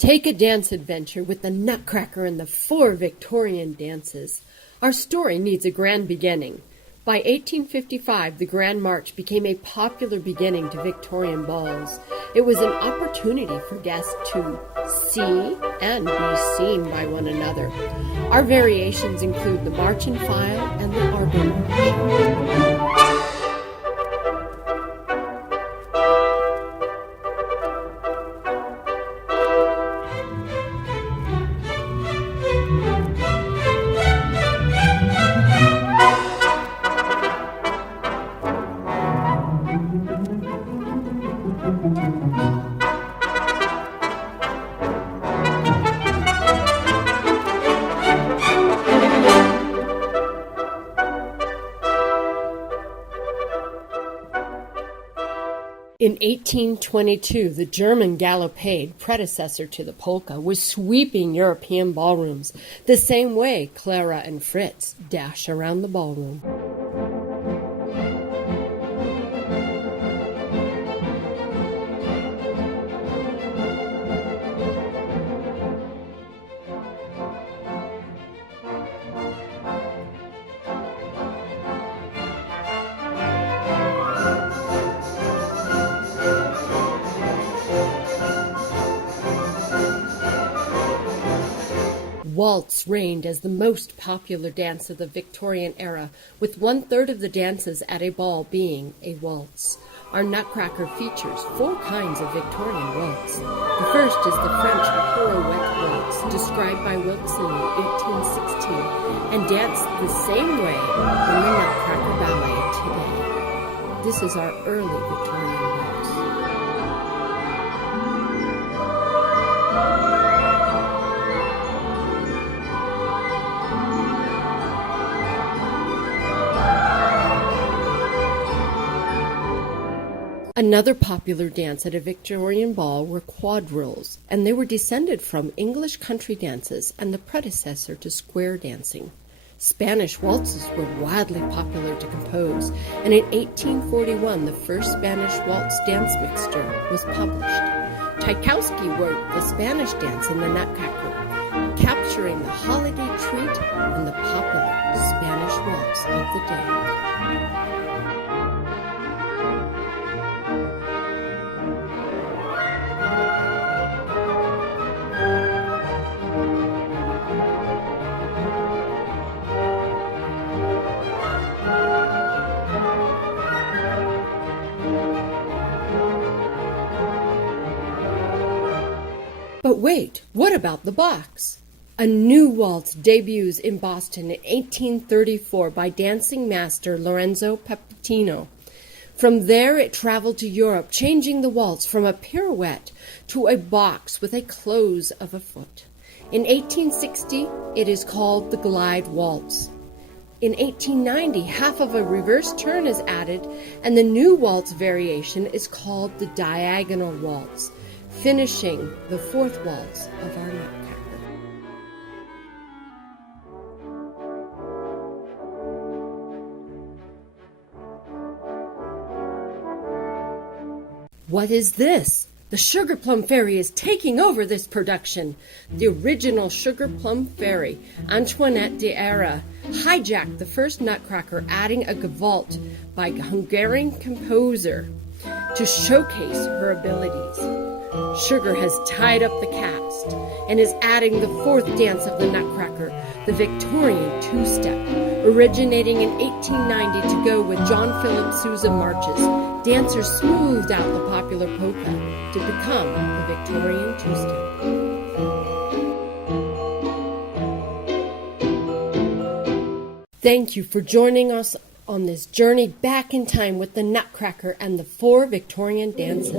Take a dance adventure with the Nutcracker and the 4 Victorian dances. Our story needs a grand beginning. By 1855, the Grand March became a popular beginning to Victorian balls. It was an opportunity for guests to see and be seen by one another. Our variations include the March and File and the Arbor March. In 1822, the German galoppade, predecessor to the polka, was sweeping European ballrooms, the same way Clara and Fritz dash around the ballroom. Waltz reigned as the most popular dance of the Victorian era, with 1/3 of the dances at a ball being a waltz. Our Nutcracker features 4 kinds of Victorian waltz. The first is the French pirouette waltz, described by Wilson in 1816, and danced the same way in the Nutcracker Ballet today. This is our early Victorian waltz. Another popular dance at a Victorian ball were quadrilles, and they were descended from English country dances and the predecessor to square dancing. Spanish waltzes were wildly popular to compose, and in 1841 the first Spanish waltz dance mixture was published. Tchaikovsky wrote the Spanish dance in the Nutcracker, capturing the holiday treat and the popular Spanish waltz of the day. But wait, what about the box? A new waltz debuts in Boston in 1834 by dancing master Lorenzo Pepitino. From there it traveled to Europe, changing the waltz from a pirouette to a box with a close of a foot. In 1860, it is called the glide waltz. In 1890, half of a reverse turn is added, and the new waltz variation is called the diagonal waltz, finishing the 4th waltz of our Nutcracker. What is this? The Sugar Plum Fairy is taking over this production. The original Sugar Plum Fairy, Antoinette d'Era, hijacked the first Nutcracker, adding a gavotte by Hungarian composer to showcase her abilities. Sugar has tied up the cast and is adding the 4th dance of the Nutcracker, the Victorian two-step, originating in 1890 to go with John Philip Sousa marches. Dancers smoothed out the popular polka to become the Victorian two-step. Thank you for joining us on this journey back in time with the Nutcracker and the 4 Victorian dances.